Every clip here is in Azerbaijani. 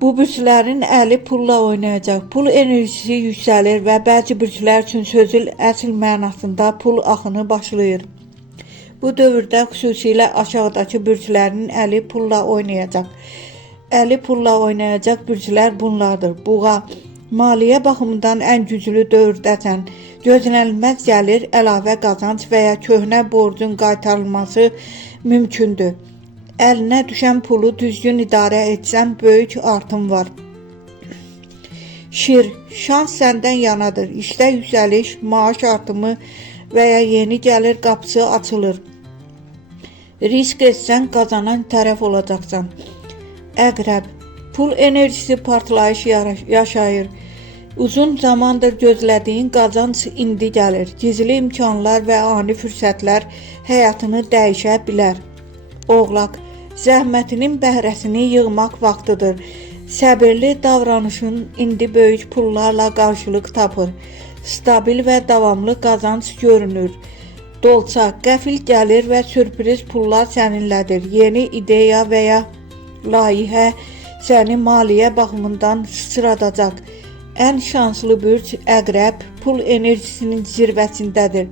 Bu bürclərin əli pulla oynayacaq. Pul enerjisi yüksəlir və bəzi bürclər üçün sözün əsl mənasında pul axını başlayır. Bu dövrdə xüsusilə aşağıdakı bürclərin əli pulla oynayacaq. Əli pulla oynayacaq bürclər bunlardır. Buğa, maliyyə baxımından ən güclü dövrdəsən. Gözlənilməz gəlir, əlavə qazanc və ya köhnə borcun qaytarılması mümkündür. Əlinə düşən pulu düzgün idarə etsən böyük artım var. Şir, şans səndən yanadır. İşdə yüksəliş, maaş artımı və ya yeni gəlir qapısı açılır. Risk etsən qazanan tərəf olacaqsan. Əqrəb, pul enerjisi partlayış yaşayır. Uzun zamandır gözlədiyin qazanc indi gəlir. Gizli imkanlar və ani fürsətlər həyatını dəyişə bilər. Oğlaq, zəhmətinin bəhrəsini yığmaq vaxtıdır. Səbirli davranışın indi böyük pullarla qarşılıq tapır. Stabil və davamlı qazanc görünür. Dolça, qəfil gəlir və sürpriz pullar səninlədir. Yeni ideya və ya layihə səni maliyyə baxımından sıçradacaq. Ən şanslı bürc Əqrəb pul enerjisinin zirvəsindədir.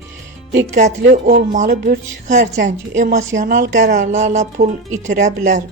Diqqətli olmalı bürc xərçəng, emosional qərarlarla pul itirə bilər.